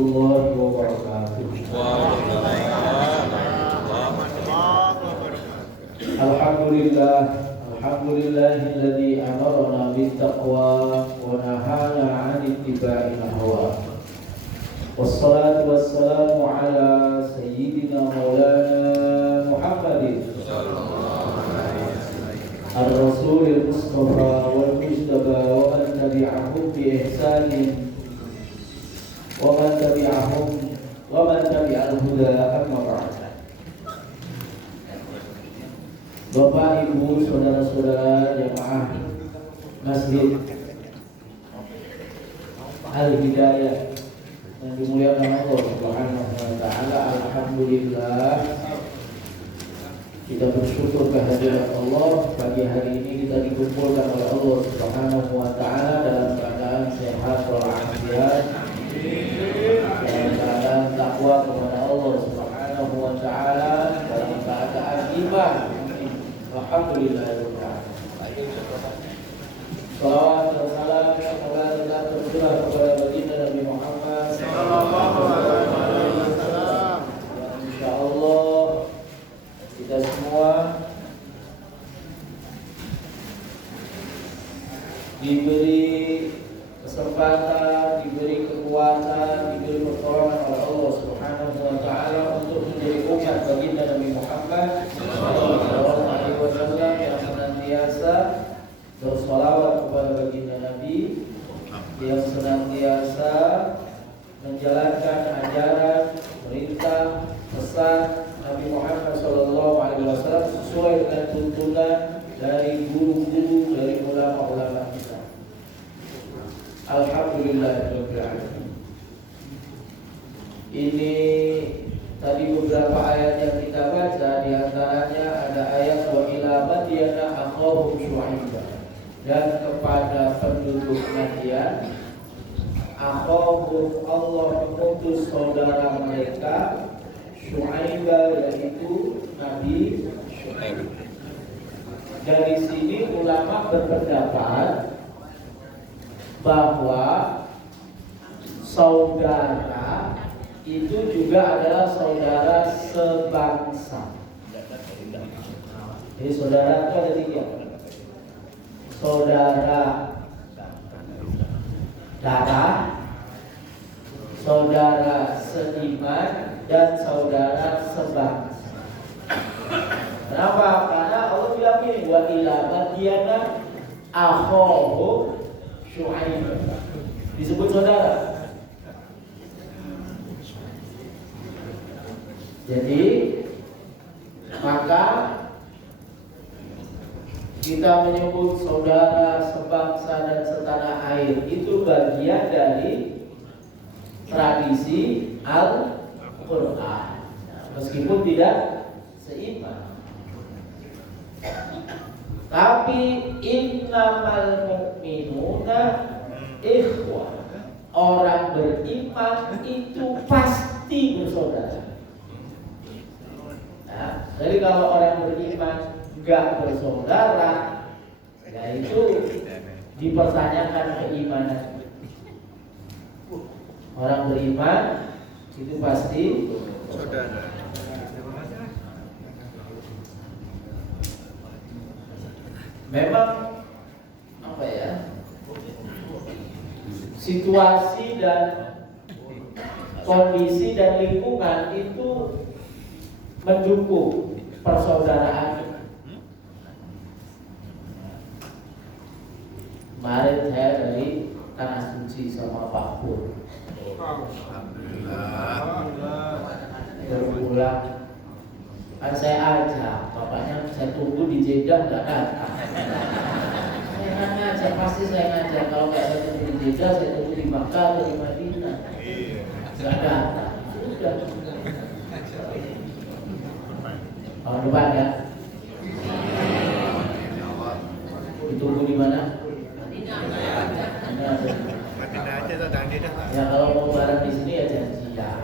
warahmatullahi wabarakatuh. Alhamdulillahilladzi amarna bittaqwa wa nahana 'anil ittiba'il hawa. Wassalatu wassalamu ala sayyidina maulana Muhammadin ar-rasulil mustafa wal mujtaba wa man tabi'ahum bi ihsanin wa man tabi'al huda amma ba'd. Bapak, Ibu, saudara-saudara jamaah Masjid Al-Hidayah yang dimuliakan Allah Subhanahu wa taala, alhamdulillah kita bersyukur kehadirat Allah. Pagi hari ini kita dikumpulkan oleh Allah Subhanahu wa taala dalam keadaan sehat walafiat, dalam keadaan takwa kepada Allah Subhanahu wa taala, dalam keadaan iman. Alhamdulillah. Salawat dan salam semoga tetap tercurah kepada baginda Nabi Muhammad sallallahu alaihi wasallam. Insyaallah kita semua diberi kesempatan, diberi kekuatan, diberi pertolongan oleh Allah Subhanahu wa taala untuk menjadi umat baginda Nabi Muhammad sallallahu alaihi wasallam yang senantiasa bersolawat kepada baginda Nabi, yang senantiasa menjalankan ajaran, perintah, pesan Nabi Muhammad sallallahu alaihi wasallam sesuai dengan tuntunan dari guru-guru, dari ulama-ulama kita. Alhamdulillahirabbil alamin. Ini tadi beberapa ayat yang kita baca, di antaranya ada ayat wa ila madyana akhahum syu'aiba, dan kepada penduduk Madian akhahum, Allah mengutus saudara mereka Syu'aiba, yaitu Nabi Syu'aib. Dari sini ulama berpendapat bahwa saudara itu juga adalah saudara sebangsa. Jadi saudara itu ada tiga: saudara darah, saudara seiman, dan saudara sebangsa. Kenapa? Karena Allah bilang ini wa ila madyana akhahum Syu'aib, disebut saudara. Jadi maka kita menyebut saudara sebangsa dan setanah air itu bagian dari tradisi Al-Quran, meskipun tidak seiman. Tapi innamal mu'minuna ikhwah, orang beriman itu pasti bersaudara. Nah, jadi kalau orang beriman enggak bersaudara, ya itu dipertanyakan keimanan. Orang beriman itu pasti saudara. Memang apa ya, situasi dan kondisi dan lingkungan itu mendukung persaudaraan. Kemarin saya dari Tanah Suci sama Pak Pur, berpulang. Kan saya ajak, bapaknya saya tunggu di Jeddah nggak datang. Saya kan ngajak, pasti saya ngajak. Kalau nggak saya tunggu di Jeddah, saya tunggu di Makkah atau di Madinah. Nggak datang. Sudah. Tahun depan ya. Ditunggu di mana? Ya kalau mau bareng di sini ya janjian.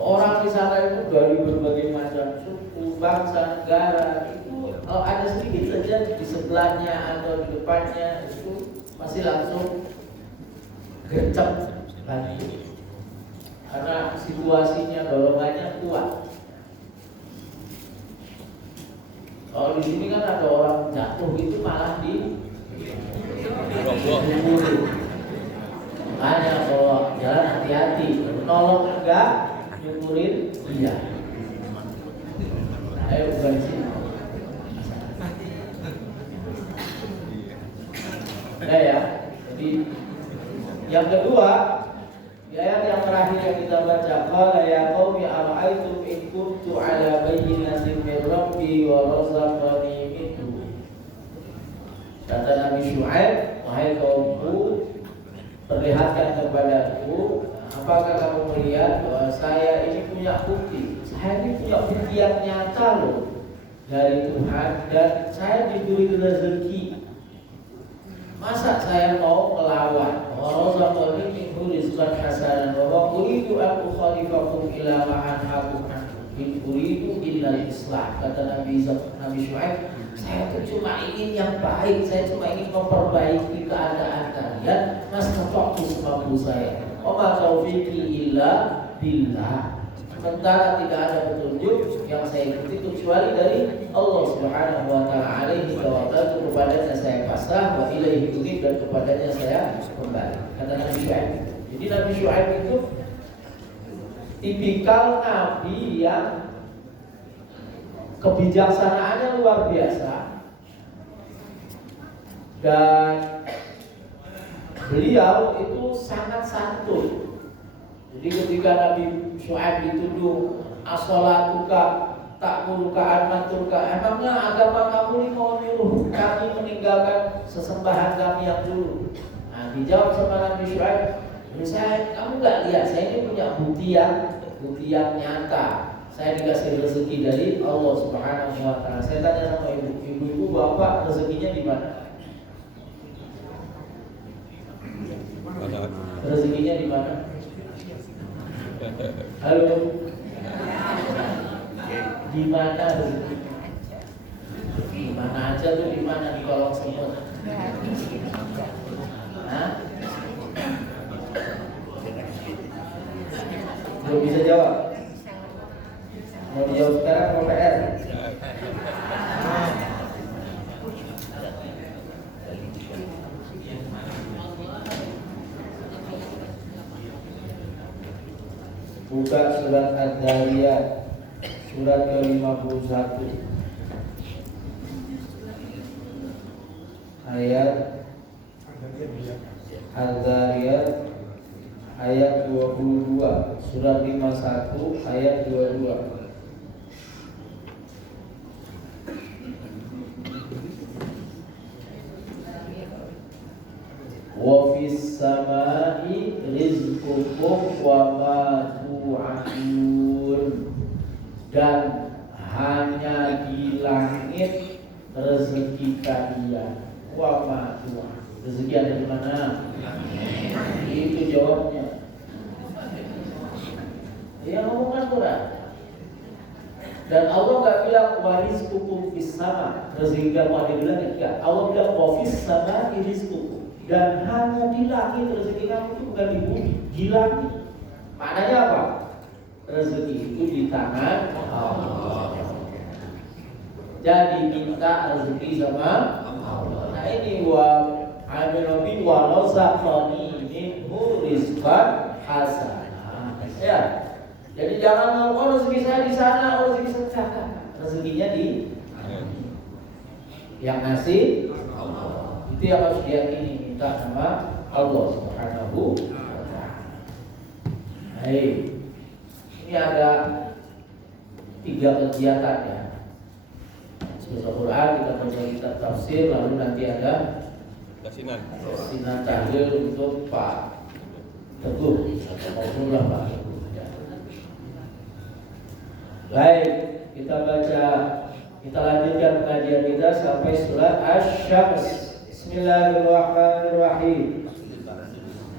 Orang di sana itu dari berbagai macam suku, bangsa, negara. Itu ada sedikit saja di sebelahnya atau di depannya itu masih langsung gercep lagi. Karena situasinya dorongannya kuat. Kalau di sini kan ada orang jatuh itu malah di makanya kalau jalan hati-hati, nolong enggak, nyukurin iya. Ayo bukan di sini. Nah ya, jadi yang kedua, di ayat yang terakhir yang kita baca, qala ya qaumi ara'aytum in kuntu ala bayyinatin min rabbi wa razaqani minhu. Kata Nabi Syuaib, wahai kaumku, perlihatkan kepadaku, apakah kamu melihat bahwa saya ini punya bukti? Saya ini punya bukti yang nyata loh dari Tuhan, dan saya diberi rezeki. Masa saya mau melawan? Warazaqani minhu rizqan hasanan wa uridu an ukhalifakum ila ma anhaakum anhu in uridu illa al-islah. Kata Nabi Syuaib, saya itu cuma ingin yang baik, saya cuma ingin memperbaiki keadaan kalian, mastata'tu semampu saya. Wa ma taufiqi illa billah. Sementara tidak ada petunjuk yang saya ikuti kecuali dari Allah Subhanahu wa taala. Alaihi tawakkaltu, kepadanya saya pasrah, wa ilaihi unib, dan kepadanya saya kembali. Kata Nabi Syuaib. Jadi Nabi Syuaib itu tipikal nabi yang kebijaksanaannya luar biasa, dan beliau itu sangat santun. Jadi ketika Nabi Syuaib dituduh as-salatuka ta'muruka an maturka, emangnya agama kamu ini mau nyuruh kami meninggalkan sesembahan kami yang dulu? Nah, dijawab sama Nabi Syuaib, kamu nggak lihat saya ini punya bukti yang nyata. Saya dikasih rezeki dari Allah Subhanahu wa taala. Saya tanya sama ibu-ibu, bapak rezekinya di mana? Rezekinya di mana? Halo. Di mana rezeki? Di mana aja tuh, di mana, di kolong semut? Hah? Belum bisa jawab. Mau dijawab sekarang mau PR? Buka surat Ad-Dariyat, surat ke-51, ayat Ad-Dariyat ayat 22, surat 51 ayat 22. Wa fis samai rizqukum wa ma tu'adun, dan hanya di langit rezeki kalian. Wa ma tu'adun, rezeki ada di mana? Itu jawabnya. Dia ngomongkan Quran. Dan Allah enggak bilang wa rizqukum fis sama, rezeki kamu ada di langit, enggak. Allah bilang wa fis samai rizqukum, dan hanya di langit rezeki kamu, itu bukan di bumi, di langit. Maknanya apa? Rezeki itu di tangan Allah. Jadi minta rezeki sama Allah. Nah ini wa aminobi wa razaqani minhu rizqan hasanah. Ya. Jadi jangan ngomong rezeki saya di sana, rezeki saya. Rezekinya di yang ngasih Allah. Itu yang harus diyakini, minta sama Allah Subhanahu wa taala. Baik. Ini ada 3 kegiatan ya. Baca Quran, kita baca kitab tafsir, lalu nanti ada sesinan tahlil untuk Pak Teguh maupun Pak Teguh. Baik, kita baca, kita lanjutkan pengajian kita sampai surat Asy-Syams. Bismillahirrahmanirrahim.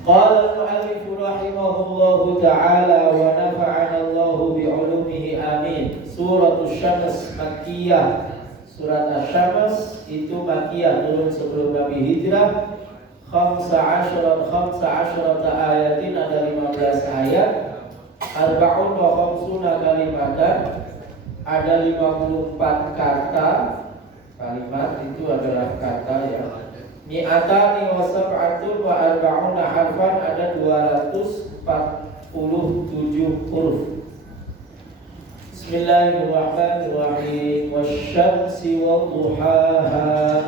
Qala al-mu'allif rahimahullahu ta'ala wa nafa'ana Allahu bi'ulumihi amin. Surah Asy-Syams Makkiyah. Surat Asy-Syams itu Makkiyah, turun sebelum Nabi hijrah. khamsa ayatin, ada 15 ayat. Arba'un wa khamsuna kalimatan, ada 54 kata. Kalimat itu adalah kata ya. Mi'atani wa sab'atun wa arba'una harfan, ada 247 huruf. Bismillahirrahmanirrahim. Wasyamsi wa duhaha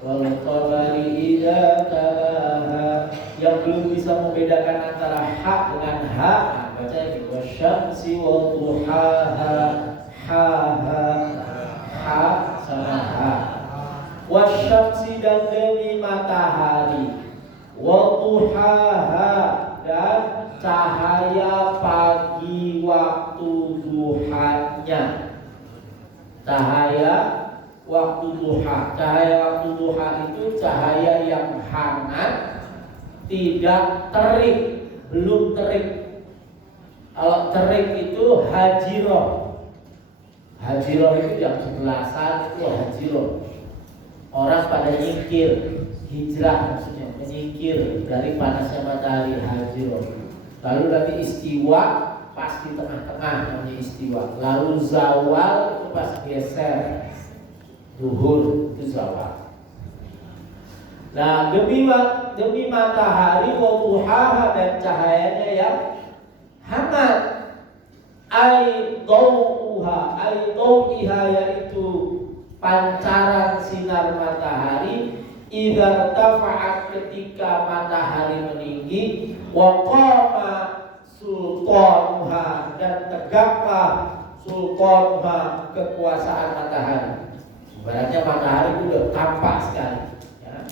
wal qamari idza talaha. Yang belum bisa membedakan antara ha dengan ha, baca ini wasyamsi wa duhaha, ha sama ha. Wasyamsi, dan demi matahari, wa duhaha, dan cahaya pagi waktu duhanya. Cahaya waktu duha. Cahaya waktu duha itu cahaya yang hangat, tidak terik, belum terik. Kalau terik itu hajiroh. Hajiroh itu jam 11-an, itu hajiroh. Orang pada nyingkir, hijrah maksudnya, menyingkir dari panasnya matahari, hajiroh. Lalu nanti istiwa, pas di tengah-tengah namanya istiwa. Lalu zawal itu pas geser, duhur itu zawal. Nah, demi matahari wa duhaha, dan cahayanya yang hangat. Ai dauha, yaitu pancaran sinar matahari. Idza tafa'at, ketika matahari meninggi. Wa qama sultanuha, dan tegaklah sultanuha, kekuasaan matahari. Ibaratnya matahari itu udah tampak sekali ya.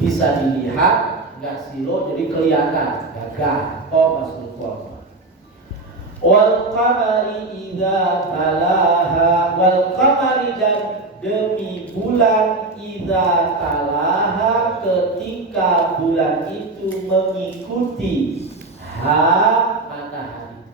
Bisa dilihat, enggak silo, jadi kelihatan gagah. Qama sultanuha. Wal qamari idza talaha, wal qamari, dan demi bulan, idza talaha, ketika bulan itu mengikuti matahari.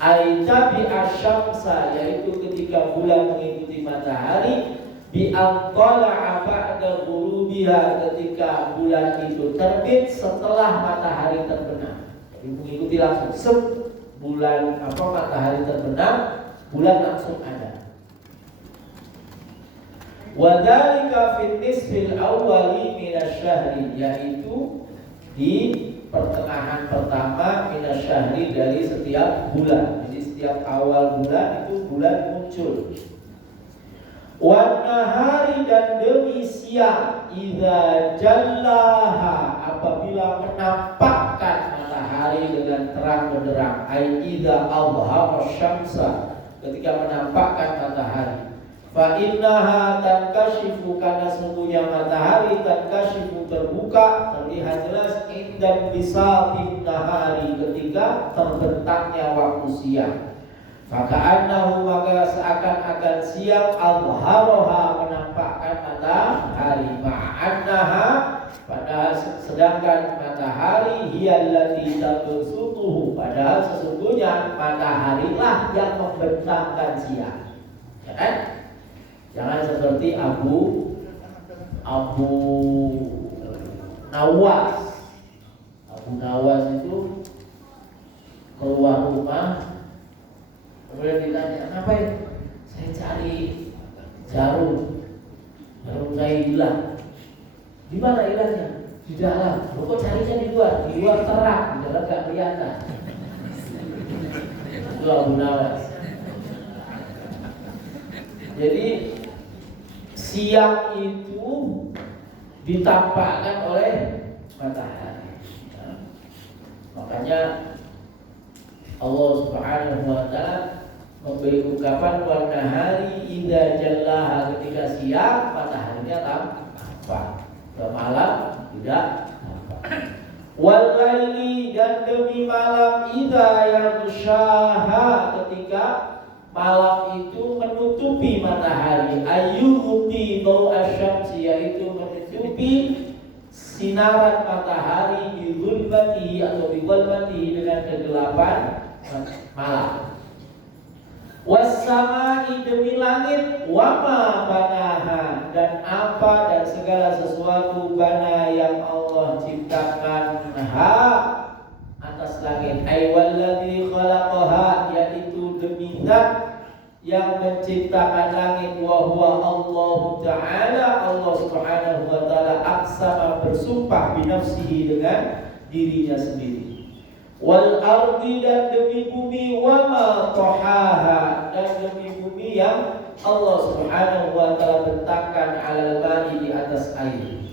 Aitabi asyamsa, yaitu ketika bulan mengikuti matahari. Bi anqala ba'da ghurubiha, ketika bulan itu terbit setelah matahari terbenam. Jadi mengikuti langsung bulan matahari terbenam, bulan langsung ada. Wa dzalika fin nisfil awwali minasyahri, yaitu di pertengahan pertama minasyahri, dari setiap bulan. Jadi setiap awal bulan itu bulan muncul. Wan nahari, dan demi siang, idza jallaha, apabila menampakkan matahari dengan terang benderang. Ai idza adhara syamsa, ketika menampakkan matahari. Fa innaha tankashifu, karena sungguhnya matahari tankashifu, terbuka, terlihat jelas. Indan bisatin nahari, ketika terbentangnya waktu siang. Maka annahu, maka seakan-akan siang, adharaha, menampakkan matahari. Ma'annaha, padahal sedangkan matahari, hiyallati tabsutuhu, padahal sesungguhnya mataharilah yang membentangkan siang. Ya kan? Jangan seperti Abu Nawas. Abu Nawas itu keluar rumah, kemudian ditanya, ngapain? Saya cari jarum saya hilang. Di mana hilangnya? Di dalam. Lo kok carinya di luar? Di luar terang, di dalam gak kelihatan. Itu Abu Nawas. Jadi siang itu ditampakkan oleh matahari. Makanya Allah Subhanahu wa taala memberi ungkapan wan nahari idza jallaha, ketika siang mataharinya tampak, malam tidak tampak. Wal laili, dan demi malam, idza yaghshaha, ketika malam itu menutupi matahari. Ayyuhti daw asyamsi, yaitu menutupi sinaran matahari, bi zulmatihi, atau bi zulmatihi, dengan kegelapan malam. Wassama'i demi langit, wama banaha dan apa dan segala sesuatu bana yang Allah ciptakan atas langit. Ay walladzi khalaqaha, yaitu demi zat yang menciptakan langit, wa huwa Allah Ta'ala, Allah Subhanahu wa taala aqsama bersumpah binafsihi dengan dirinya sendiri. Wal ardi dan demi bumi, wama tahaha dan demi bumi yang Allah Subhanahu wa taala bentangkan alal ma'i di atas air.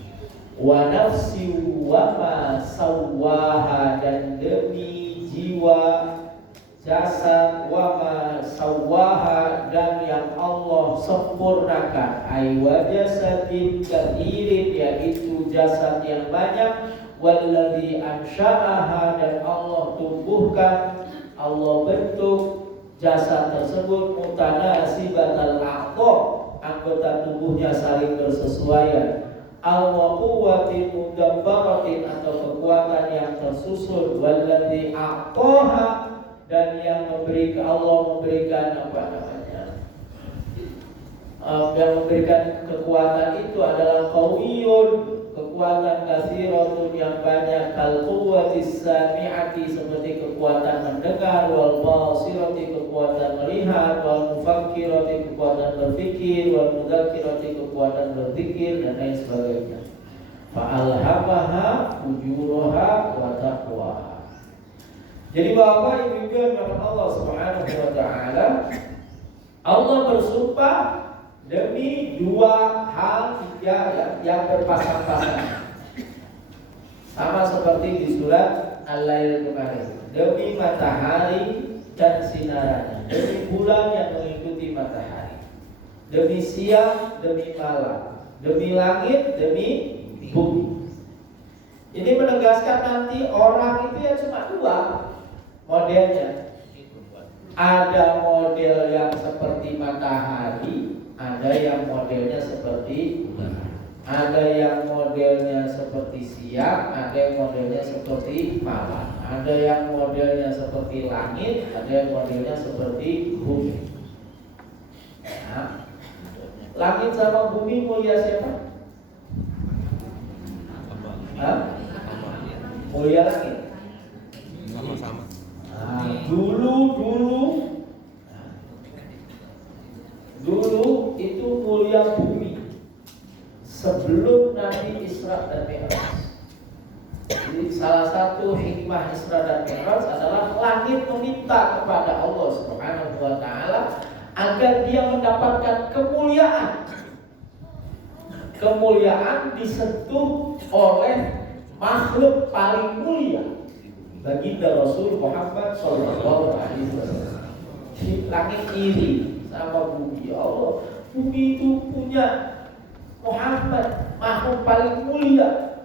Wa nafsi wama sawwaha dan demi jiwa, jasad, wama sawwaha dan yang Allah sempurnakan. Ay wa jasadin katsirin, yaitu jasad yang banyak. Walladzi ansha'aha dan Allah tumbuhkan, Allah bentuk jasad tersebut mutanasibatal a'dha, anggota tubuhnya saling bersesuaian. Al-quwwatin mudabbaratin atau kekuatan yang tersusun. Walladzi a'taha dan yang memberikan, Allah memberikan yang memberikan kekuatan itu adalah qawiyun, kekuatan katsiratun yang banyak, al-quwwatis sami'ati seperti kekuatan mendengar, wal basirati kekuatan melihat, wal mufakkirati kekuatan berpikir, wal mudzakirati kekuatan berzikir dan lain sebagainya. Fa'alhamaha fujuraha wa taqwaha. Jadi Bapak Ibu yang Allah Subhanahu wa taala, Allah bersumpah demi dua hal tiga yang berpasang-pasang. Sama seperti di surat Al-Lail kemarin. Demi matahari dan sinarnya, demi bulan yang mengikuti matahari, demi siang, demi malam, demi langit, demi bumi. Ini menegaskan nanti orang itu ya cuma dua modelnya. Ada model yang seperti matahari, ada yang modelnya seperti bulan, ada yang modelnya seperti siang, ada yang modelnya seperti malam, ada yang modelnya seperti langit, ada yang modelnya seperti bumi. Nah, langit sama bumi mulia siapa? Mulia langit. Sama-sama. Dulu itu mulia bumi sebelum Nabi Isra dan Mi'raj. Jadi salah satu hikmah Isra dan Mi'raj adalah langit meminta kepada Allah Subhanahu wa taala agar dia mendapatkan kemuliaan. Kemuliaan disentuh oleh makhluk paling mulia, baginda Rasul Muhammad sallallahu alaihi wasallam. Langit iri sama bumi. Ya Allah, bumi itu punya Muhammad, makhluk paling mulia.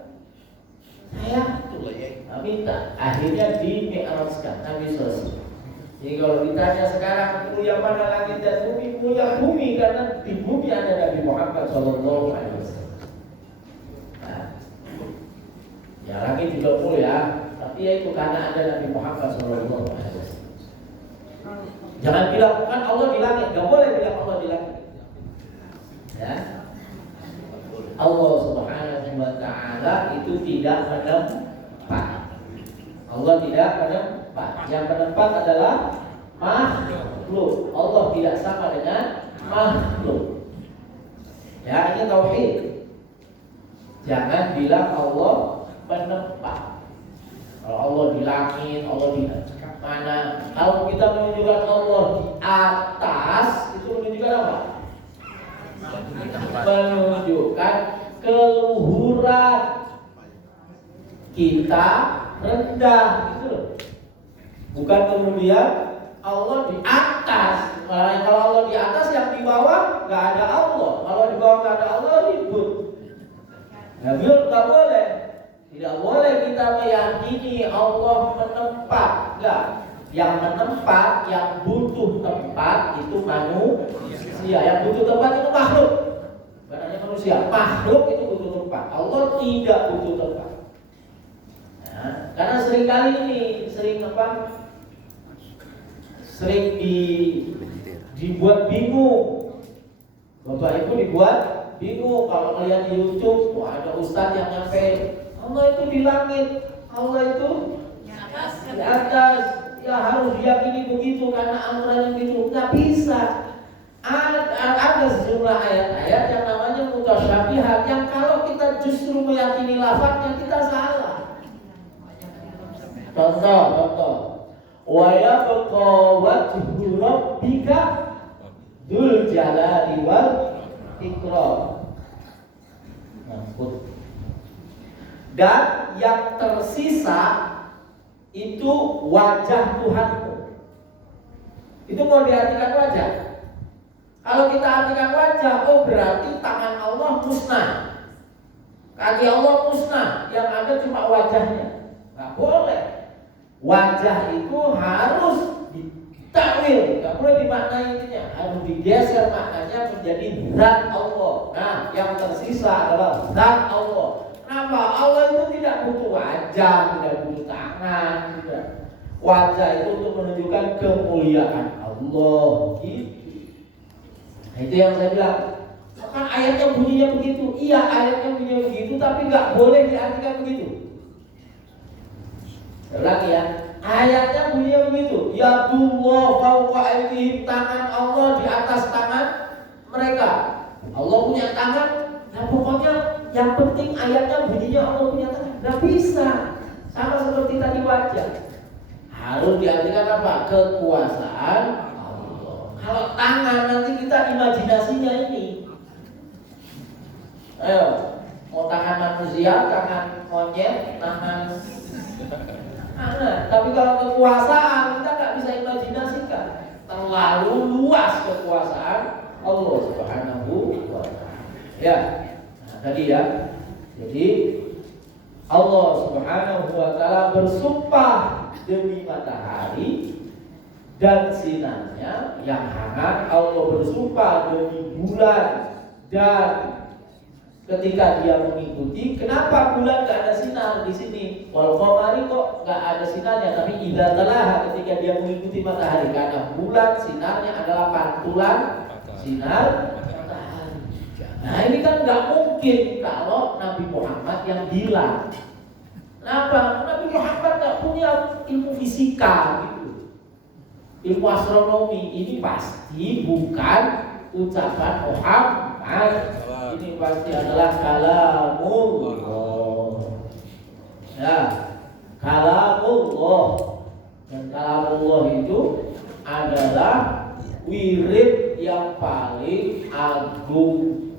Saya minta, akhirnya di-mi'rajkan Nabi SAW. Jadi kalau ditanya sekarang mulia mana langit dan bumi, mulia bumi karena di bumi ada Nabi Muhammad sallallahu alaihi wasallam. Nah, ya langit juga mulia, tapi ya itu karena ada Nabi Muhammad sallallahu alaihi wasallam. Jangan bilang kan Allah di langit, enggak boleh bilang Allah di langit. Ya. Allah Subhanahu wa taala itu tidak menempat. Allah tidak menempat. Yang menempat adalah makhluk. Allah tidak sama dengan makhluk. Ya, ini tauhid. Jangan bilang Allah menempat. Kalau Allah di langit, Allah di mana? Kalau kita menunjukkan Allah di atas, itu menunjukkan apa? Menunjukkan keluhuran. Kita rendah, gitu loh. Bukan kemudian Allah di atas. Kalau Allah di atas, yang di bawah nggak ada Allah. Kalau di bawah nggak ada Allah, ribut. Nggak boleh. Tidak boleh kita meyakini Allah menempat. Enggak. Yang menempat, yang butuh tempat itu manusia. Yang butuh tempat itu makhluk. Bukan hanya manusia. Makhluk itu butuh tempat. Allah tidak butuh tempat. Nah, karena sering dibuat bingung. Bapak Ibu dibuat bingung kalau melihat di YouTube, wah ada ustadz yang nyampe Allah itu di langit, Allah itu di atas, ya harus diyakini begitu karena Al-Quran begitu. Nggak bisa. Ada sejumlah ayat-ayat yang namanya mutasyabihat yang kalau kita justru meyakini lafadznya kita salah. Contoh. Wa yabqa wajhu rabbika dzul jalali wal ikram. Dan yang tersisa itu wajah Tuhanmu. Itu mau diartikan wajah. Kalau kita artikan wajah, oh berarti tangan Allah musnah, kaki Allah musnah, yang ada cuma wajahnya. Nggak boleh. Wajah itu harus ditakwil, nggak boleh dimaknai intinya, harus digeser maknanya menjadi zat Allah. Nah, yang tersisa adalah zat Allah. Kenapa? Allah itu tidak butuh wajah, tidak butuh tangan, tidak. Wajah itu untuk menunjukkan kemuliaan Allah. Gitu. Nah, itu yang saya bilang. Kan ayatnya bunyinya begitu. Iya, ayatnya bunyinya begitu, tapi nggak boleh diartikan begitu. Lagi ya, ayatnya bunyinya begitu. Ya Allah fawqa aydihim, tangan Allah di atas tangan mereka. Allah punya tangan. Nah pokoknya yang penting ayatnya bunyinya Allah punya tangan. Nggak bisa. Sama seperti tadi wajah. Harus diartikan apa? Kekuasaan Allah. Kalau tangan nanti kita imajinasinya ini. Ayo, mau tangan manusia, tangan monyet, tangan tapi kalau kekuasaan kita nggak bisa imajinasikan. Terlalu luas kekuasaan Allah Subhanahu wa Ta'ala. Ya, nah, tadi ya. Jadi Allah Subhanahu wa Ta'ala bersumpah demi matahari dan sinarnya yang hangat. Allah bersumpah demi bulan dan ketika dia mengikuti, kenapa bulan nggak ada sinar di sini? Walau qamari kok nggak ada sinarnya, tapi idza talaha ketika dia mengikuti matahari, karena bulan sinarnya adalah pantulan sinar matahari. Nah ini kan nggak mungkin kalau Nabi Muhammad yang bilang. Kenapa? Nabi Muhammad nggak punya ilmu fisika gitu, ilmu astronomi. Ini pasti bukan ucapan Muhammad. Ini pasti adalah kalamullah. Ya, kalamullah. Dan kalamullah itu adalah wirid yang paling agung.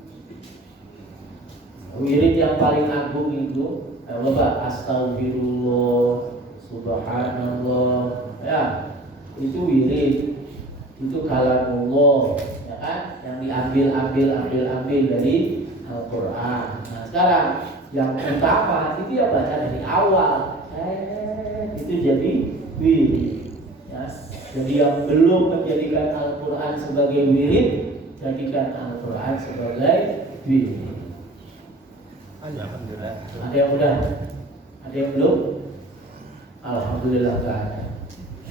Wirid yang paling agung itu apa? Astagfirullah, subhanallah. Ya, itu wirid. Itu kalamullah. Kan? Yang diambil dari Al-Quran. Nah sekarang yang utama itu ya baca dari awal. Itu jadi wirid. Ya. Jadi yang belum menjadikan Al-Quran sebagai wirid, jadikan Al-Quran sebagai wirid. Ada yang udah? Ada yang belum? Alhamdulillah kan.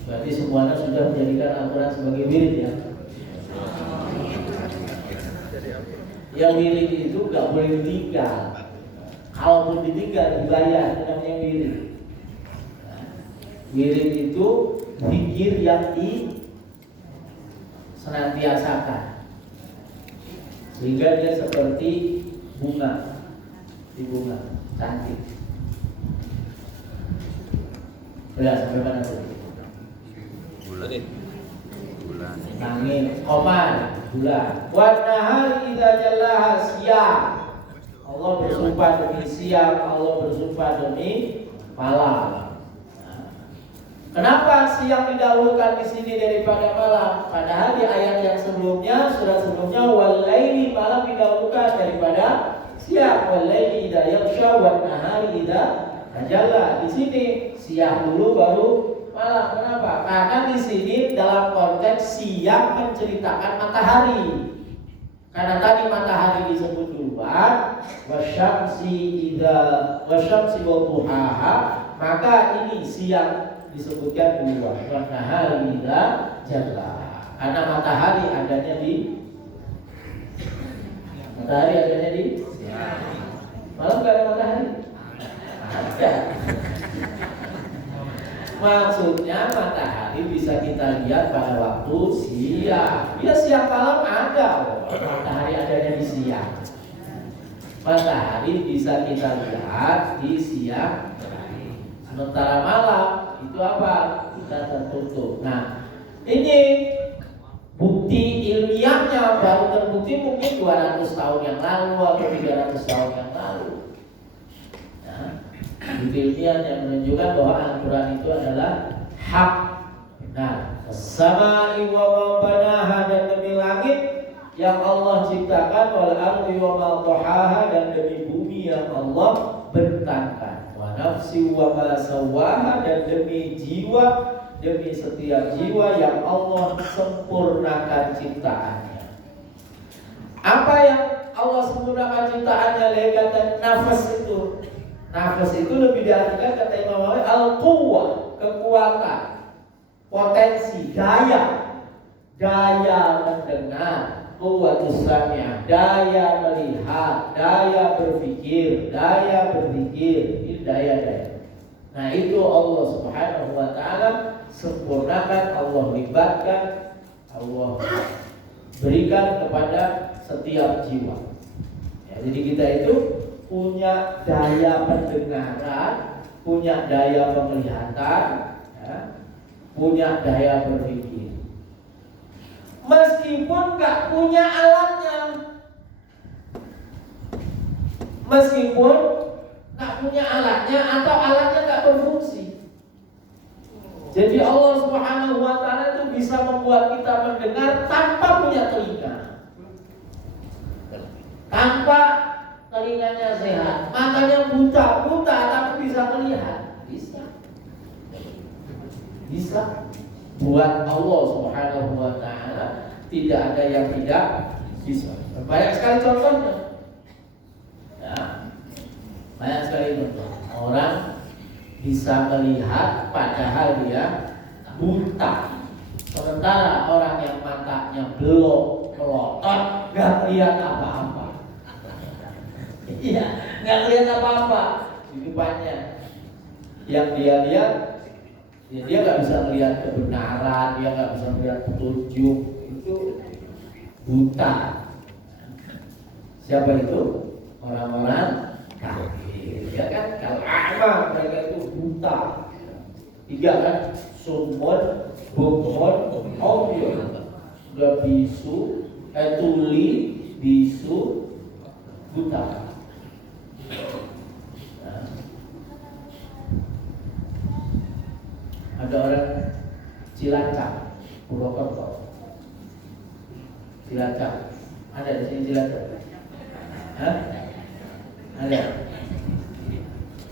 Berarti semuanya sudah menjadikan Al-Quran sebagai wirid ya. Yang wirid itu nggak boleh ditinggal. Kalaupun ditinggal dibayar, namanya wirid. Wirid itu zikir yang disenantiasakan, sehingga dia seperti bunga, di bunga cantik. Ya sampai mana tuh? Bulan. Langit, komar, bulan. Wan nahari idza jallaha siang. Allah bersumpah demi siang, Allah bersumpah demi malam. Kenapa siang didahulukan di sini daripada malam? Padahal di ayat yang sebelumnya, surat sebelumnya, wal laili, malam didahulukan daripada siang. Wal laili idza yaghsha wan nahari idza tajalla. Di sini siang dulu baru malam. Kenapa? Karena di sini dalam konteks siang menceritakan matahari. Karena tadi matahari disebut duluan, wasyamsi wa duhaha, maka ini siang disebutkan duluan. Wa nahari idza jalla. Karena matahari adanya di malam, nggak ada matahari. Ada. Maksudnya matahari bisa kita lihat pada waktu siang. Ya siang malam ada, matahari adanya di siang. Matahari bisa kita lihat di siang. Sementara malam itu apa? Kita tertutup. Nah, ini bukti ilmiahnya baru terbukti mungkin 200 tahun yang lalu atau 300 tahun yang lalu. Bukti ilmiah yang menunjukkan bahwa Al-Quran itu adalah hak. Nah, as-sama'i wa ma banaha, dan demi langit yang Allah ciptakan, wal ardi wa ma dhahaha, dan demi bumi yang Allah bentangkan, wa nafsi wa ma sawwaha, dan demi jiwa, demi setiap jiwa yang Allah sempurnakan ciptaannya. Apa yang Allah sempurnakan ciptaannya? Lekatan nafas itu. Nafas itu lebih diartikan kata Imam Nawawi al-quwwah, kekuatan, potensi, daya mendengar, quwwatus sami'ah, daya melihat, daya berpikir, ini daya. Nah, itu Allah Subhanahu wa taala sempurnakan, Allah libatkan, Allah berikan kepada setiap jiwa. Ya, jadi kita itu punya daya pendengaran, punya daya penglihatan, ya, punya daya berpikir. Meskipun nggak punya alatnya, meskipun nggak punya alatnya atau alatnya nggak berfungsi. Jadi Allah Subhanahu wa taala itu bisa membuat kita mendengar tanpa punya telinga, tanpa telinganya sehat, matanya buta tapi bisa melihat, bisa. Buat Allah Subhanahu wa taala tidak ada yang tidak bisa. Banyak sekali contohnya. Ya. Banyak sekali contoh. Orang bisa melihat padahal dia buta. Sementara orang yang matanya belok, melotot, nggak lihat apa-apa. Iya, nggak lihat apa-apa di depannya. Yang dia lihat, ya dia nggak bisa melihat kebenaran, dia nggak bisa melihat petunjuk, itu buta. Siapa itu? Orang-orang kafir, ya kan? Kalau a'ma, mereka itu buta. 3 kan? Sumur, bukmun, umyun. Udah bisu, tuli, bisu, buta. Ada orang Cilacap, Purwokerto. Cilacap, ada di sini Cilacap? Hah? Ada?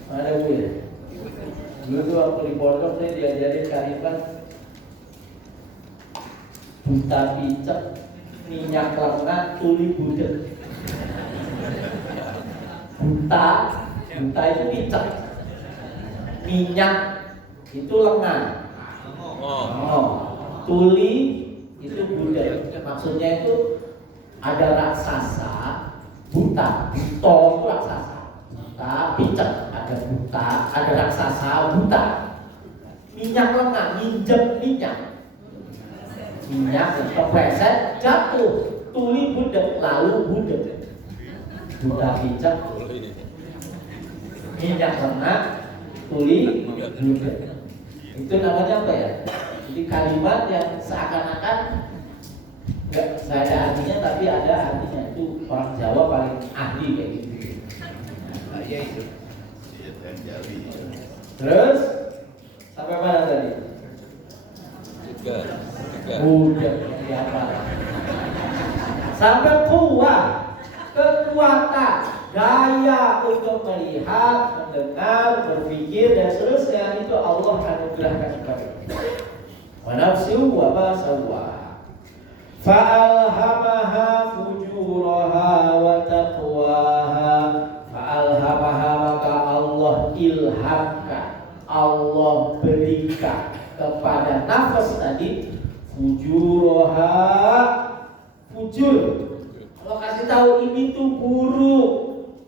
Ada Bu ya? Dulu tuh waktu di pondok saya diajarin kalimat buta picek, minyak lengan, tuli budek. Buta itu picek, minyak itu lengan, tuli itu budek. Maksudnya itu ada raksasa buta, buto itu raksasa, buta picek, ada buta, ada raksasa buta. Minyak lengan, minjem minyak kepreset jatuh, tuli budek, lalu budek. Buta picek, minyak lengan, tuli budek. Itu namanya apa ya? Jadi kalimat yang seakan-akan nggak ada artinya tapi ada artinya. Itu orang Jawa paling ahli kayak gitu. Ya itu. Terus sampai mana tadi? Tiga. Udah siapa? Sampai kuat, kekuatan, daya untuk melihat, mendengar, berpikir dan seterusnya itu Allah anugerahkan kepada kita. Wa nafsu wa ma sawwaha fa'alhamaha fujuraha wa taqwaha. Fa'alhamaha, maka Allah ilhamkan, Allah berikan kepada nafas tadi fujuroha, fujur. Allah kasih tahu ini tuh buruk.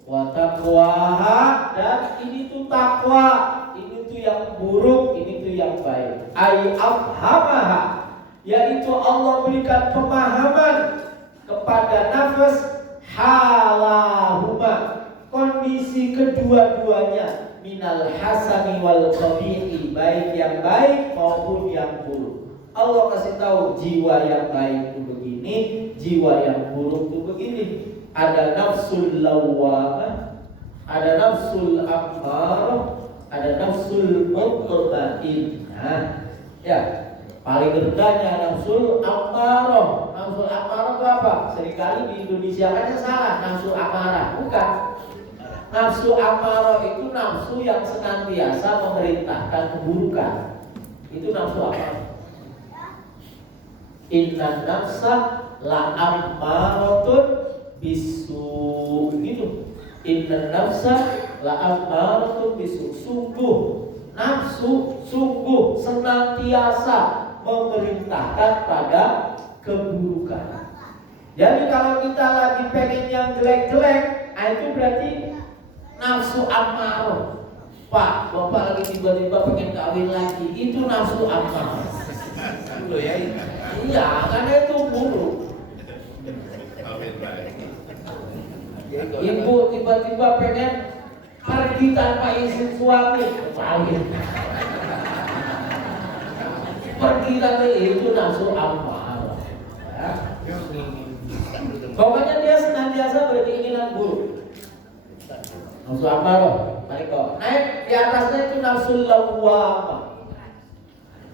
Wa taqwaha, dan ini tuh takwa. Ini tuh yang buruk, ini tuh yang baik. Ai afhamaha, yaitu Allah berikan pemahaman kepada nafas halahuma, kondisi kedua-duanya, minal hasani wal qabihi, baik yang baik maupun yang buruk. Allah kasih tahu jiwa yang baik itu begini, jiwa yang buruk itu begini. Ada nafsul lawwamah, ada nafsul ammarah, ada nafsul mutmainnah. Ya, paling rendahnya nafsul ammarah. Nafsul ammarah itu apa? Seringkali di Indonesia kan salah, nafsul amarah. Bukan. Nafsu ammarah itu nafsu yang senantiasa memerintahkan keburukan. Itu nafsu amarah. Inna nafsa la ammaratun bisu, gitu. Inna nafsa la ammaratun bisu. Sungguh nafsu, sungguh senantiasa memerintahkan pada keburukan. Jadi kalau kita lagi pengen yang jelek-jelek, itu berarti nafsu ammarah. Pak, bapak lagi tiba-tiba pengen kawin lagi, itu nafsu ammarah. Itu ya. Iya, karena itu buruk. Ibu tiba-tiba pengen pergi tanpa izin suami, kawin. Pergi tanpa itu nafsu ammarah. Ya. Pokoknya dia senantiasa berkeinginan buruk. Nafsu ammarah, naik di atasnya itu nafsu lawwamah.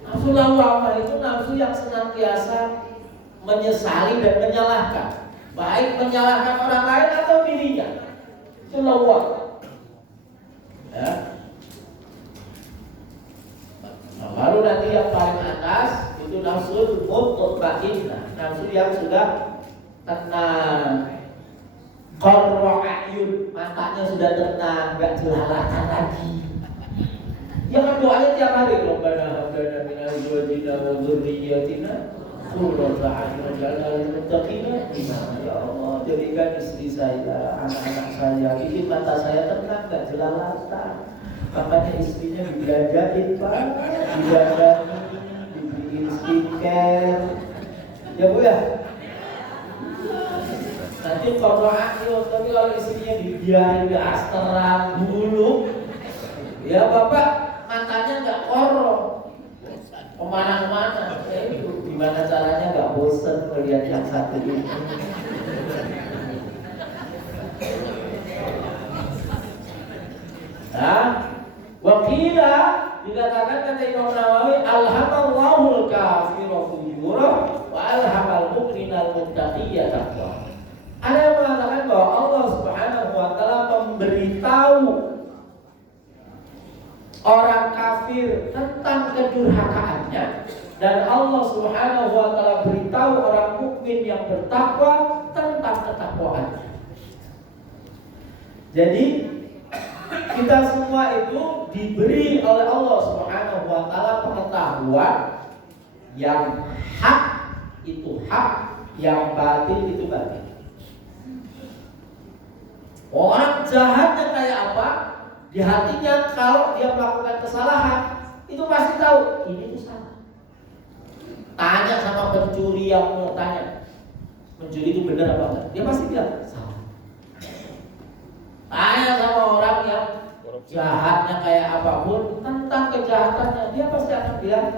Nafsu lawwamah itu nafsu yang senantiasa menyesali dan menyalahkan, baik menyalahkan orang lain atau dirinya. Itu lawwamah. Ya. Nah, baru nanti yang paling atas itu nafsu mutmainnah, nafsu yang sudah tenang. Qarra ayun, matanya sudah tenang, enggak jelalatan lagi. Ya kan doanya tiap hari, Rabbana hab lana min azwajina wa dzurriyyatina qurrata a'yun waj'alna lil muttaqina imama. Ya Allah, jadikan istri saya, anak-anak saya, bikin mata saya tenang, enggak jelalatan. Makanya istrinya dibelanjain, Pak, dibelanjain, dibeliin skincare. Ya Bu ya? Nanti kalau tapi kalau istrinya dibiarin di asteran dulu, ya bapak matanya nggak korong, kemana-mana. Ya itu gimana caranya nggak bosen melihat yang satu ini. Nah, wakila dikatakan kata Imam Nawawi, alhamallahul kafira fujura wa alhamal mu'minal muttaqiyya taqwa. Ada yang mengatakan bahwa Allah Subhanahu wa taala memberitahu orang kafir tentang kedurhakaannya, dan Allah Subhanahu wa taala beritahu orang mukmin yang bertakwa tentang ketakwaannya. Jadi kita semua itu diberi oleh Allah Subhanahu wa taala pengetahuan yang hak itu hak, yang batil itu batil. Orang jahatnya kayak apa? Di hatinya kalau dia melakukan kesalahan, itu pasti tahu ini tuh salah. Tanya sama pencuri yang mau tanya, mencuri itu benar apa enggak? Dia pasti bilang salah. Tanya sama orang yang jahatnya kayak apapun tentang kejahatannya, dia pasti akan bilang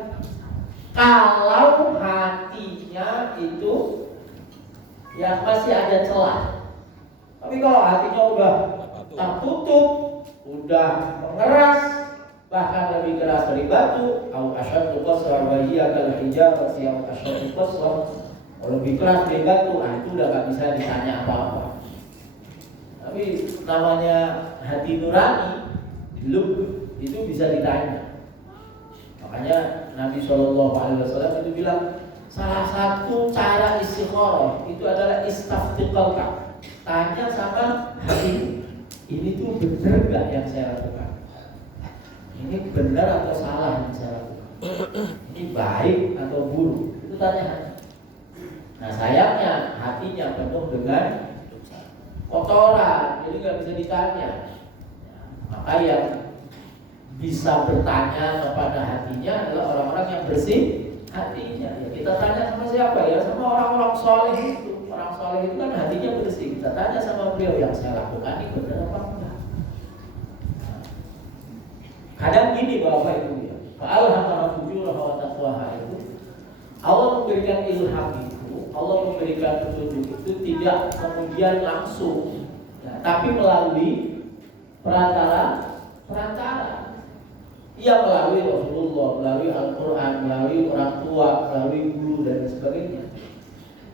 kalau hatinya itu yang masih ada celah. Tapi kalau hatinya udah tertutup, udah mengeras, bahkan lebih keras dari batu, au asyaddu qaswa wa hiya kal hijarati au asyaddu qaswa, lebih keras dari batu, itu udah gak bisa ditanya apa-apa. Tapi namanya hati nurani, lub, itu bisa ditanya. Makanya Nabi SAW itu bilang salah satu cara istikharah itu adalah istaftiqal Ka'bah. Tanya sama hati, ini tuh benar gak yang saya lakukan? Ini benar atau salah yang saya lakukan? Ini baik atau buruk? Itu tuntutannya hati. Nah sayangnya hatinya penuh dengan kotoran, jadi nggak bisa ditanya. Maka yang bisa bertanya kepada hatinya adalah orang-orang yang bersih hatinya. Ya, kita tanya sama siapa ya? Sama orang-orang soleh itu. Orang soleh itu kan hatinya bersih. Kita tanya sama beliau, yang saya lakukan ini benar apa enggak? Kadang gini Bapak Ibu ya. Fa'alhamaha fujuraha wa taqwaha itu Allah memberikan ilham itu, Allah memberikan petunjuk itu tidak kemudian langsung, ya, tapi melalui perantara. Ia melalui Rasulullah, melalui Al-Quran, melalui orang tua, melalui guru dan sebagainya.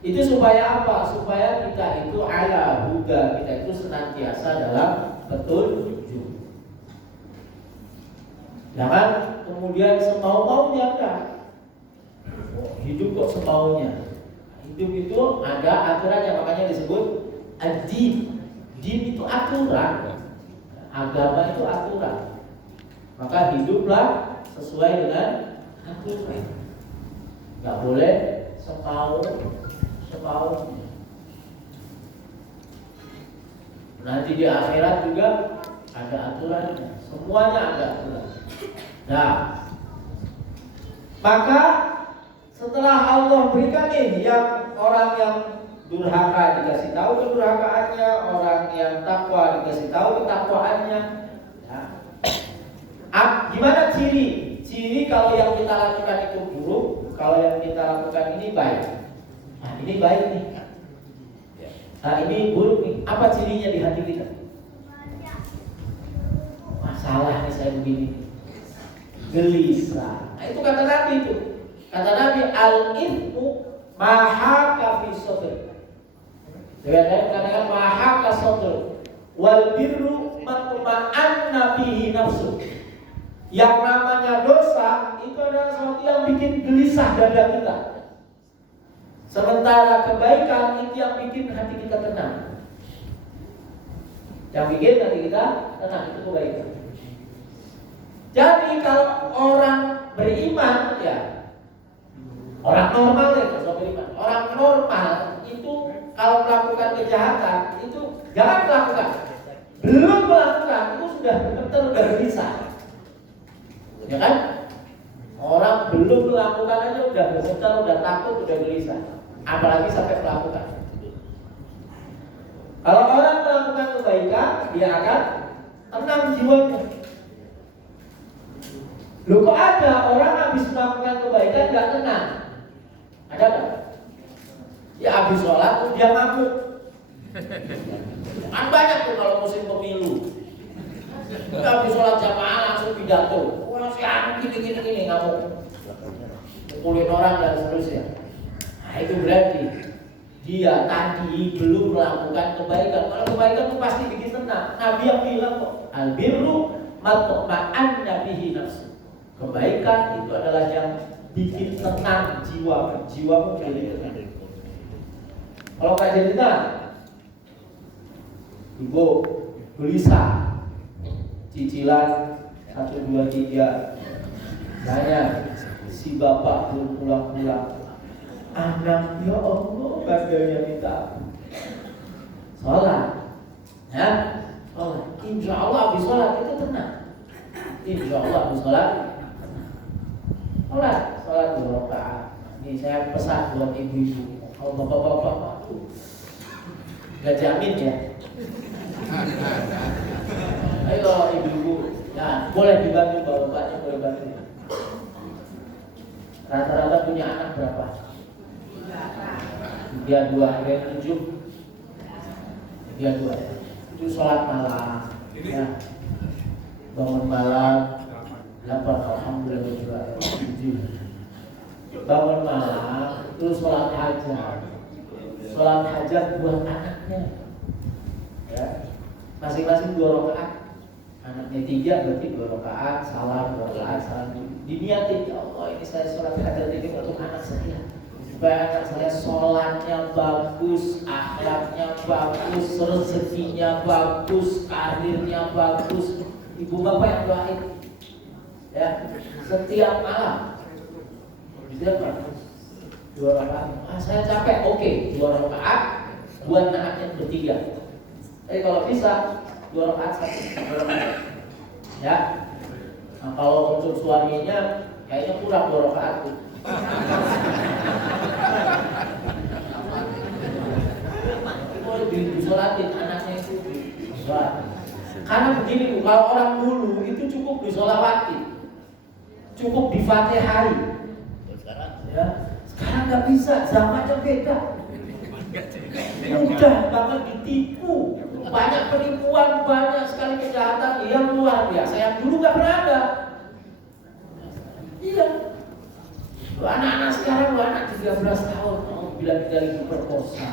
Itu supaya apa? Supaya kita itu ala huda, kita itu senantiasa dalam petunjuk. Jangan kemudian semau-maunya kan. Hidup kok semaunya. Hidup itu ada aturannya, makanya disebut ad-din. Din itu aturan. Agama itu aturan. Maka hiduplah sesuai dengan aturan. Gak boleh semau. Nanti di akhirat juga ada aturannya. Semuanya ada aturan. Nah, maka setelah Allah berikan nih yang orang yang durhaka dikasih tahu kedurhakaannya, orang yang takwa dikasih tahu ketakwaannya. Ya. Gimana ciri? Ciri kalau yang kita lakukan itu buruk, kalau yang kita lakukan ini baik. Nah, ini baik nih. Nah, ini buruk nih. Apa cirinya di hati kita? Masalah nih saya begini. Gelisah. Nah, itu kata Nabi itu. Kata Nabi, al-ithmu mahaka fi sadr. Dengan katakan mahaka sadr. Wal birru matma'anna bihi nafsu. Yang namanya dosa itu adalah sesuatu yang bikin gelisah dada kita. Sementara kebaikan itu yang bikin hati kita tenang. Yang bikin hati kita tenang itu kebaikan. Jadi kalau orang beriman ya, orang normal ya, kalau beriman, orang normal itu kalau melakukan kejahatan itu jangan melakukan, belum melakukan itu sudah betul gelisah, ya kan? Orang belum melakukan aja udah gemetar, udah takut, udah gelisah, apalagi sampai melakukan. Kalau orang melakukan kebaikan, dia akan tenang jiwanya. Loh kok ada orang habis melakukan kebaikan gak tenang? Ada gak? Ya habis sholat tuh dia mabuk. Kan banyak tuh kalau musim pemilu. Dia habis sholat jamaah langsung pidato. Wah si anu gini ngamuk. Pukulin orang dan seterusnya. Nah itu berarti dia tadi belum melakukan kebaikan. Kalau kebaikan itu pasti bikin tenang. Nabi yang bilang kok al-birru matma'anna bihi nafsu. Kebaikan itu adalah yang bikin tenang jiwamu jadi tenang. Kalau nggak jadi tenang, ibu gelisah, cicilan 1, 2, 3, nanya si bapak belum pulang-pulang, anak ya Allah badannya minta sholat, ya sholat, insya Allah habis sholat itu tenang, insya Allah habis sholat. Sholat 2 rakaat. Ini saya pesan buat ibu-ibu. Kalau bapak-bapak, nggak jamin ya. Ayo ibu-ibu, ya boleh dibantu bapaknya, boleh bantu. Rata-rata punya anak berapa? 3, 2, ada yang 7. 3, 2. Itu sholat malam, ya. Bangun malam. 8 alhamdulillah. Bangun malam itu sholat hajat buat anaknya, ya masing-masing 2 rakaat, anaknya 3 berarti 2 rakaat, salam 2 rakaat, salam diniatin ya Allah ini saya sholat hajat ini untuk anak saya supaya anak saya sholatnya bagus, akhlaknya bagus, rezekinya bagus, karirnya bagus. Ibu bapak yang doain ya setiap malam. 2 rakaat. Saya capek, oke, 2 rakaat buat naatnya bertiga. Tapi kalau bisa 2 rakaat 1 rakaat. Ya. Nah, kalau untuk suaminya kayaknya kurang 2 rakaat tuh. Boleh disolatin anaknya itu disolatin. Karena begini Bu, kalau orang dulu itu cukup disolawatin, cukup difatihai. Ya. Sekarang nggak bisa, zamannya beda. Mudah banget ditipu, banyak penipuan, banyak sekali kejahatan yang luar biasa yang dulu nggak pernah ada. Iya. Anak-anak sekarang, anak 13 tahun mau bilang kita lagi diperkosa,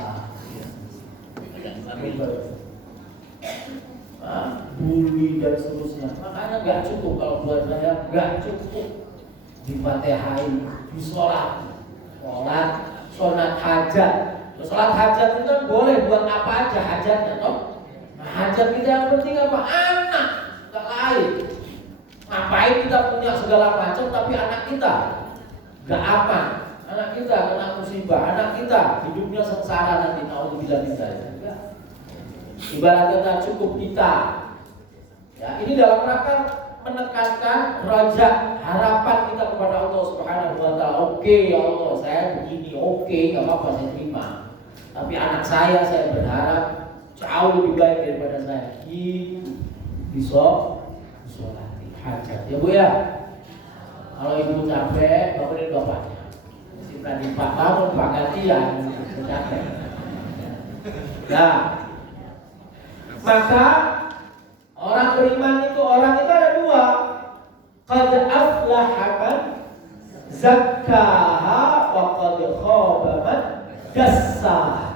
bully dan seterusnya. Makanya nggak cukup kalau buat saya, nggak cukup difatihai, disolat, sholat hajat. Sholat hajat itu kan boleh buat apa aja hajatnya, toh? Nah, hajat kita yang penting apa? Anak, nggak lain. Ngapain kita punya segala macam tapi anak kita nggak aman, anak kita kena musibah, anak kita hidupnya sengsara nanti, naudzubillah min dzalik. Ibarat kata cukup kita. Ya, ini dalam rangka menekankan raja harapan kita kepada Allah Subhanahu wa taala. Oke, ya Allah, saya begini, oke, enggak apa-apa, saya terima. Tapi anak saya berharap jauh lebih baik daripada saya. Itu bisa disolati hajat. Ya Bu ya. Kalau ibu capek, bangunin bapaknya. Simpan di Pak bangun, Pak gantian, capek. Ya. Maka orang beriman itu ada 2. Qad aflaha man zakkaha wa qad khaba man dassaha.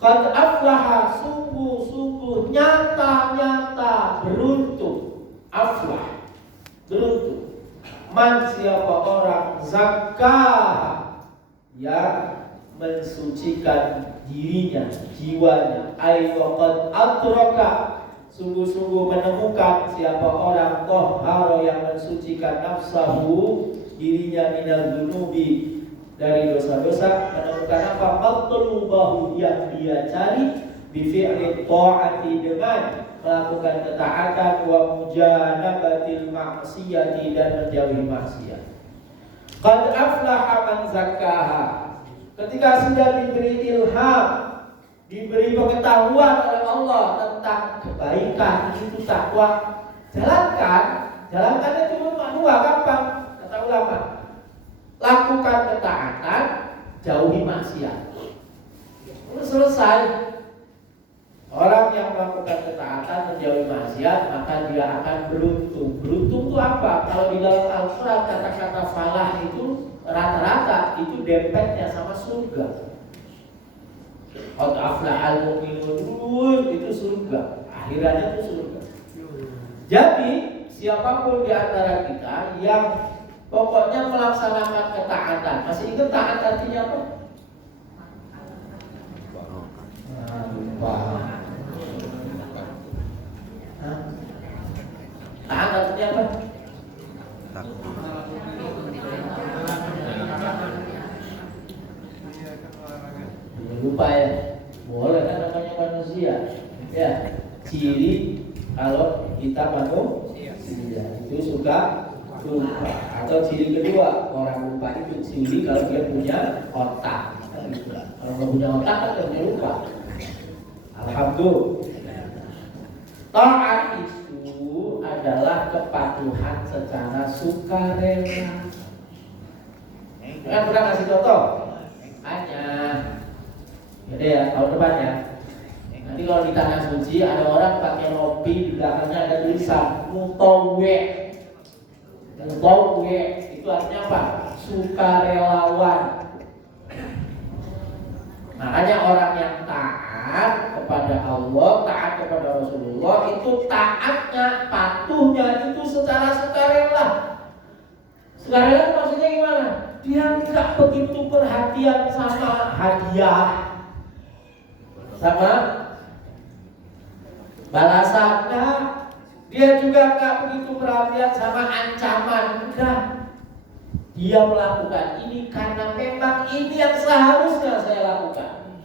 Qad aflaha, sungguh-sungguh nyata-nyata beruntung. Aflah, beruntung. Man, siapa orang zakkaha, yang mensucikan dirinya, jiwanya. Ay waqad adraka, sungguh-sungguh menemukan siapa orang tahhara yang mensucikan nafsahu, dirinya minal dunubi, dari dosa-dosa. Menemukan apa? Matlubahu, yang dia cari, bifi'li ta'ati, dengan melakukan ketaatan, wa mujanabatil maksiyati, dan menjauhi maksiat. Qad aflaha man zakkaha, ketika sudah diberi ilham, diberi pengetahuan oleh Allah tentang kebaikan, itu takwa, jalankannya cuma 2, gampang kata ulama. Lakukan ketaatan, jauhi maksiat. Udah selesai. Orang yang melakukan ketaatan, menjauhi maksiat, maka dia akan beruntung. Beruntung itu apa? Kalau di dalam Al-Quran kata-kata falah itu rata-rata itu dempetnya sama surga. Qad aflahal mu'minun, itu surga. Akhirannya itu surga. Jadi siapapun di antara kita yang pokoknya melaksanakan ketaatan. Masih ingat taat artinya apa? Lupa. Taat artinya apa? Lupa ya. Boleh kan, namanya manusia. Ya, ciri kalau kita manusia itu suka lupa. Atau ciri kedua, orang lupa itu ciri kalau dia punya otak. Kalau nggak punya otak kan dia lupa. Alhamdulillah. Taat itu adalah kepatuhan secara sukarela. Kan pernah kasih contoh? Hanya, jadi ya tahun depannya. Nanti kalau di tanah suci ada orang pakai rompi, di belakangnya ada tulisan mutawwe. Mutawwe itu artinya apa? Sukarelawan. Makanya orang yang taat kepada Allah, taat kepada Rasulullah, itu taatnya, patuhnya itu secara sukarela. Sukarela maksudnya gimana? Dia tidak begitu perhatian sama hadiah, sama balasannya. Dia juga nggak begitu perhatian sama ancaman. Enggak. Dia melakukan ini karena memang ini yang seharusnya saya lakukan.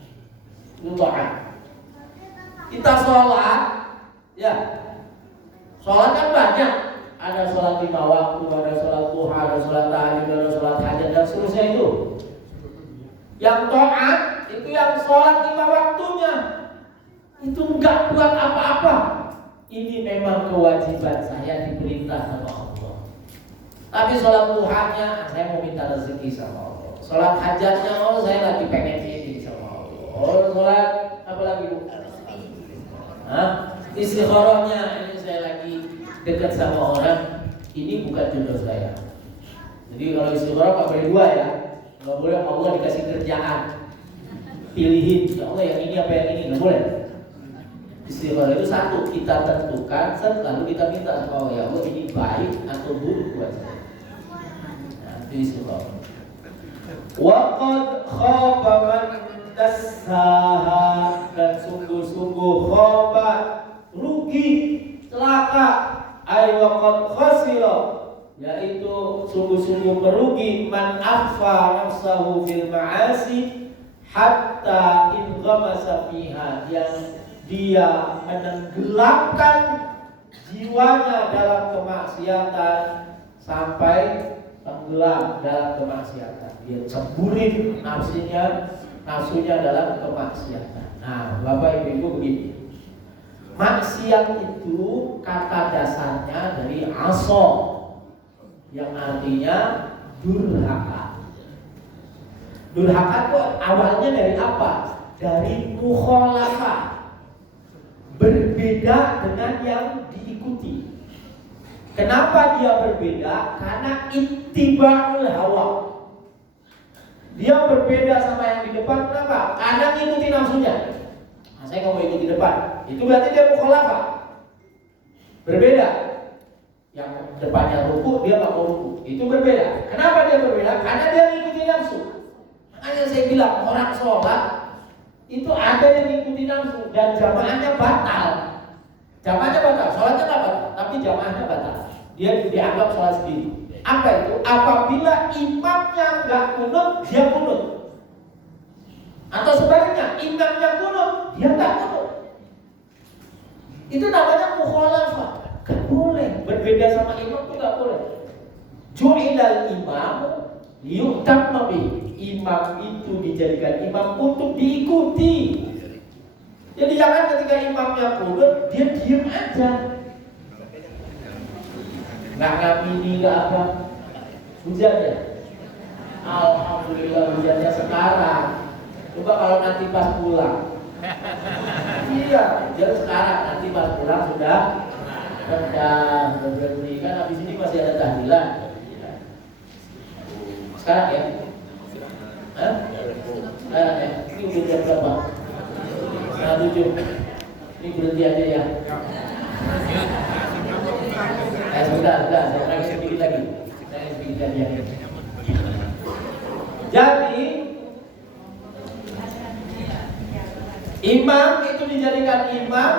Itu taat. Kita sholat, ya, sholat kan banyak. Ada sholat 5 waktu, ada sholat duha, ada sholat tahajud, ada sholat hajat dan seterusnya itu. Yang taat itu yang sholat 5 waktunya. Itu enggak buat apa-apa. Ini memang kewajiban saya diperintah sama Allah. Tapi sholat duhanya saya mau minta rezeki sama Allah. Sholat hajatnya saya lagi pengen ini sama Allah. Sholat apa lagi? Istikharahnya ini saya lagi dekat sama orang. Ini bukan jodoh saya. Jadi kalau istikharah nggak boleh 2 ya. Nggak boleh Allah dikasih kerjaan. Pilihin, ya Allah yang ini apa yang ini, nggak boleh. Istikharah itu satu, kita tentukan, lalu kita minta sama Allah, ya Allah ini baik atau buruk buat saya. Nah, itu istikharah. Waqad khaba man dassaha, dan sungguh-sungguh khaba, rugi, celaka, ay waqad khasira, yaitu sungguh-sungguh merugi, man akhfa nafsahu fil ma'asi hatta in ghamasa fiha, yang dia menenggelamkan jiwanya dalam kemaksiatan sampai tenggelam dalam kemaksiatan. Dia ceburin nafsunya dalam kemaksiatan. Nah, Bapak Ibu begini. Maksiat itu kata dasarnya dari aso, yang artinya durhaka. Durhaka itu awalnya dari apa? Dari mukhalafah, berbeda dengan yang diikuti. Kenapa dia berbeda? Karena ittiba'ul hawa. Dia berbeda sama yang di depan. Kenapa? Karena ngikuti nafsunya. Nah, saya nggak mau ikut di depan. Itu berarti dia mukhalafah. Berbeda. Yang depannya ruku, dia nggak mau ruku. Itu berbeda. Kenapa dia berbeda? Karena dia ngikuti nafsu. Makanya saya bilang orang sholat itu ada yang ngikuti nafsu dan jamaahnya batal. Jamaahnya batal, sholatnya nggak batal, tapi jamaahnya batal. Dia dianggap sholat sendiri. Apa itu? Apabila imamnya nggak kunut, dia kunut. Atau sebaliknya, imamnya kunut, dia nggak kunut. Itu namanya mukhalafah. Gak boleh, berbeda sama imam itu gak boleh. Ju'ilal imam liyutamma bihi. Imam itu dijadikan imam untuk diikuti. Jadi jangan ketika imamnya kunut, dia diam aja, nggak ngamini, nggak apa. Hujan ya? Alhamdulillah hujannya sekarang. Coba kalau nanti pas pulang. Iya, hujan sekarang, nanti pas pulang sudah rendah, berhenti. Kan habis ini masih ada tahlilan. Sekarang ya? Sekarang ya? Ini udah jam berapa? 7. Ini berhenti aja ya. Sebentar, saya ulangi sedikit lagi. Jadi imam itu dijadikan imam,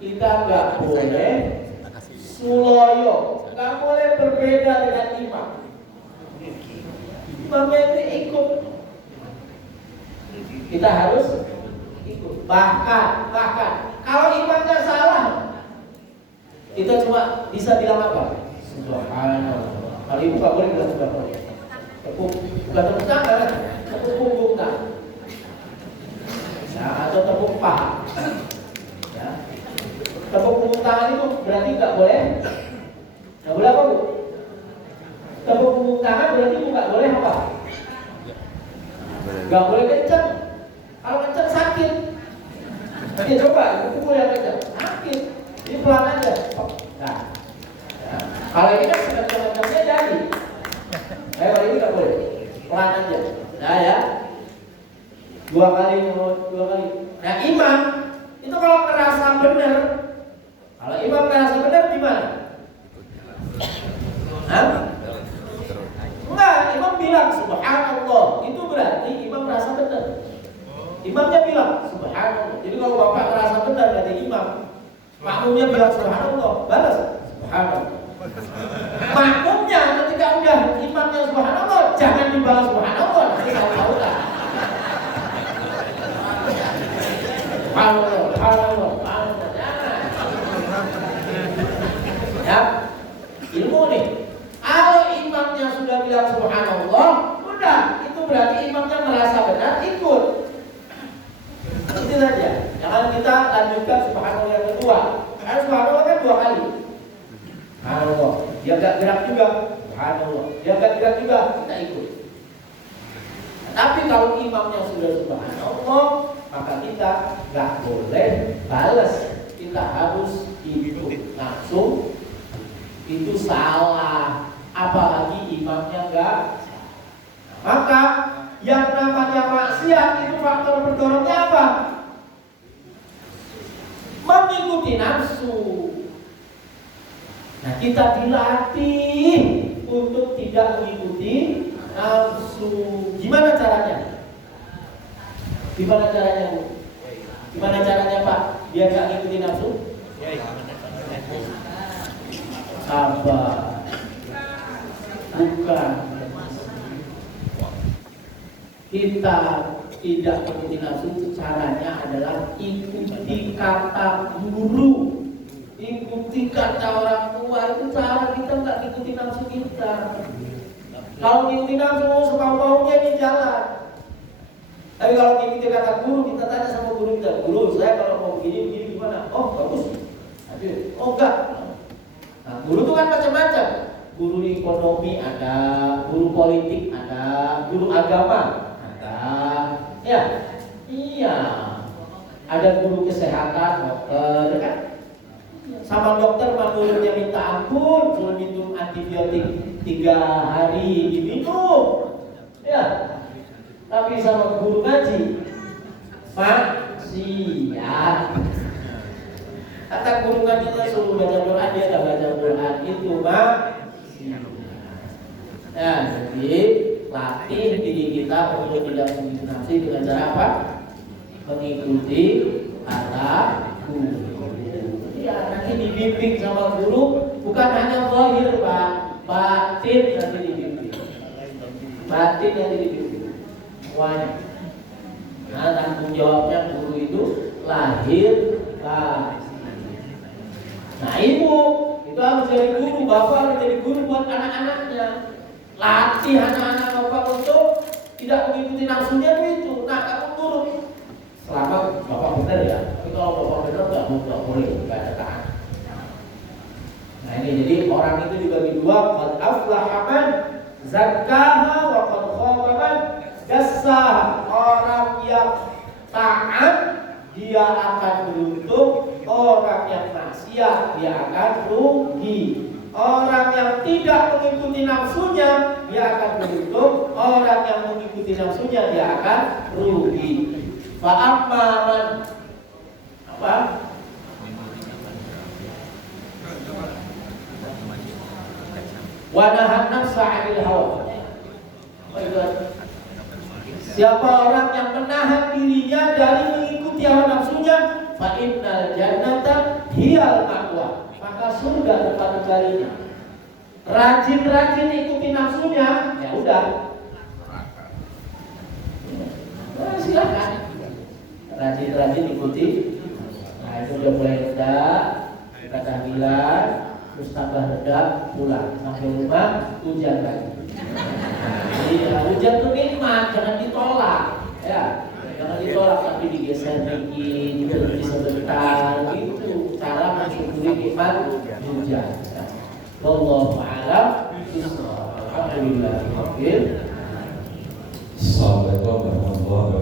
kita nggak boleh suloyo, nggak boleh berbeda dengan imam. Imamnya itu ikut, kita harus ikut. Bahkan kalau imamnya salah, kita cuma bisa bilang apa? Subhanallah. Kalau ibu nggak boleh bilang subhanallah. Bukan tepuk tangan, tepuk punggung tak? Ya, atau tepuk paha. Ya. Tepuk punggung tangan itu berarti nggak boleh. Nggak boleh apa bu? Tepuk punggung tangan berarti nggak boleh apa? Nggak boleh kencang. Kalau kencang sakit. Jadi coba pukul yang kencang, sakit. Ini pelan aja. Nah, ya. Kalau ini kan kencang-kencangnya jadi. Kalau ini nggak boleh, pelan aja. Nah ya, 2 kali. Nah imam itu kalau ngerasa benar, kalau imam ngerasa benar gimana? Hah? Enggak, imam bilang subhanallah, itu berarti imam merasa benar. Imamnya bilang subhanallah. Jadi kalau bapak merasa benar berarti imam, makmumnya bilang subhanallah, balas subhanallah. Makmumnya ketika udah imamnya subhanallah bilang subhanallah, udah, itu berarti imamnya merasa benar, ikut. Itu saja. Jangan kita lanjutkan subhanallah yang kedua. Karena subhanallah kan 2 kali. Subhanallah. Dia gak gerak juga. Subhanallah. Dia gak gerak juga. Kita ikut. Nah, tapi kalau imamnya sudah subhanallah, maka kita gak boleh balas. Kita harus ikut langsung. Itu salah. Apalagi imamnya gak. Maka yang namanya maksiat itu faktor pendorongnya apa? Mengikuti nafsu. Nah, kita dilatih untuk tidak mengikuti nafsu. Gimana caranya? Gimana caranya, Bu? Gimana caranya, Pak? Biar gak mengikuti nafsu? Sabar. Bukan. Kita tidak mengikuti nafsu, caranya adalah ikuti kata guru, ikuti kata orang tua. Itu cara kita nggak ikuti nafsu kita. Kalau ikuti nafsu, semau-maunya ini jalan. Tapi kalau ikuti kata guru, kita tanya sama guru kita, guru saya kalau mau begini gimana? Oh bagus. Oh enggak. Nah, guru itu kan macam-macam. Guru ekonomi ada, guru politik ada, guru agama. Ya, iya. Ada guru kesehatan, dokter, kan? Sama dokter menurutnya minta ampun, suruh minum antibiotik 3 hari diminum. Ya. Tapi sama guru ngaji, maksiat. Kata guru ngajinya suruh baca Quran, dia nggak baca Quran, itu maksiat. Nah, jadi latih diri kita untuk tidak mengikuti nafsu dengan cara apa? Mengikuti kata guru. Ya, nanti dibimbing sama guru, bukan hanya zahir, Pak, batin nanti dibimbing. Batin nanti dibimbing. Semuanya. Nah, tanggung jawabnya guru itu lahir, batin. Nah, ibu itu harus jadi guru, bapak harus jadi guru buat anak-anaknya. Latih anak-anak bapak untuk tidak mengikuti nafsunya itu. Nah, kamu nurut selama bapak benar ya. Tapi kalau bapak benar nggak boleh, nggak ada tahan. Nah, ini jadi orang itu dibagi dua. Qad aflaha man zakkaha wa qad khaba man dassaha. Orang yang taat dia akan beruntung, orang yang maksiat dia akan rugi. Orang yang tidak mengikuti nafsunya dia akan beruntung, orang yang mengikuti nafsunya dia akan rugi. Fa'amman apa? Wa nahan nafsa 'anil hawa. Siapa orang yang menahan dirinya dari mengikuti hawa nafsunya, fa innal jannata hiyal ma'wa. Maka surga tempat tinggalnya. Rajin-rajin ikuti nafsunya, ya udah. Nah, silakan. Rajin-rajin ikuti. Nah, itu udah mulai reda, kita tahlilan, terus tambah reda, pulang. Sampai rumah, hujan lagi. Jadi hujan itu nikmat, jangan ditolak, ya. Jangan ditolak, tapi digeser dikit, berhenti sebentar, gitu. Cara mensyukuri nikmat hujan. Wallahu a'lam bishawab. Alhamdulillah.